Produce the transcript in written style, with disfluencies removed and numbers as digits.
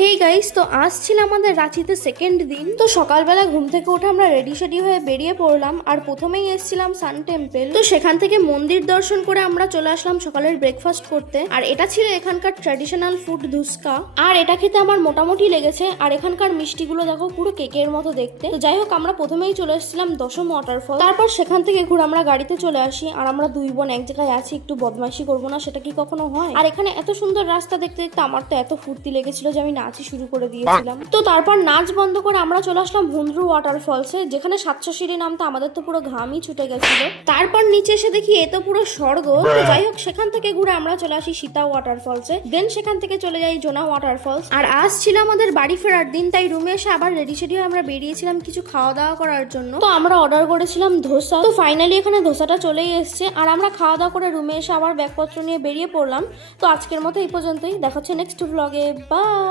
Hey guys, তো আজ ছিল আমাদের রাঁচিতে সেকেন্ড দিন। তো সকালবেলা ঘুম থেকে উঠে আমরা রেডি হয়ে বেরিয়ে পড়লাম। আর প্রথমেই এসেছিলাম সান টেম্পল। তো সেখান থেকে মন্দির দর্শন করে আমরা চলে আসলাম সকালের ব্রেকফাস্ট করতে। আর এটা ছিল এখানকার ট্র্যাডিশনাল ফুড ধুসকা। আর এটা খেতে আমার মোটামুটি লেগেছে। আর এখানকার মিষ্টিগুলো দেখো পুরো কেকের মতো দেখতে। তো যাই হোক, আমরা প্রথমেই চলে এসেছিলাম দশম ওয়াটারফল। তারপর সেখান থেকে ঘুরে আমরা গাড়িতে চলে আসি। আর আমরা দুই বোন এক জায়গায় আছি, একটু বদমাইশি করবো না সেটা কি কখনো হয়? আর এখানে এত সুন্দর রাস্তা দেখতে দেখতে আমার তো এত ফুর্তি লেগেছিল যে আমি নাচই শুরু করে দিয়েছিলাম। তো তারপর নাচ বন্ধ করে আমরা চলে আসলাম ভুন্দ্রু ওয়াটারফলসে, যেখানে 700 সিঁড়ি নামতে আমাদের তো পুরো ঘামই ছুটে গেছিল। তারপর নিচে এসে দেখি এ তো পুরো স্বর্গ। তো যাই হোক, সেখান থেকে ঘুরে আমরা চলে আসি সীতা ওয়াটারফলসে। দেন সেখান থেকে চলে যাই জোনা ওয়াটারফলস। আর আজ ছিল আমাদের বাড়ি ফেরার দিন, তাই রুমে এসে আবার রেডি হয়ে আমরা বেরিয়েছিলাম কিছু খাওয়া দাওয়া করার জন্য। তো আমরা অর্ডার করেছিলাম ধোসা। তো ফাইনালি এখানে ধোসাটা চলেই এসছে। আর আমরা খাওয়া দাওয়া করে রুমে এসে আবার ব্যাগপত্র নিয়ে বেরিয়ে পড়লাম। তো আজকের মতো এই পর্যন্তই, দেখা হচ্ছে নেক্সট ব্লগে। বাই।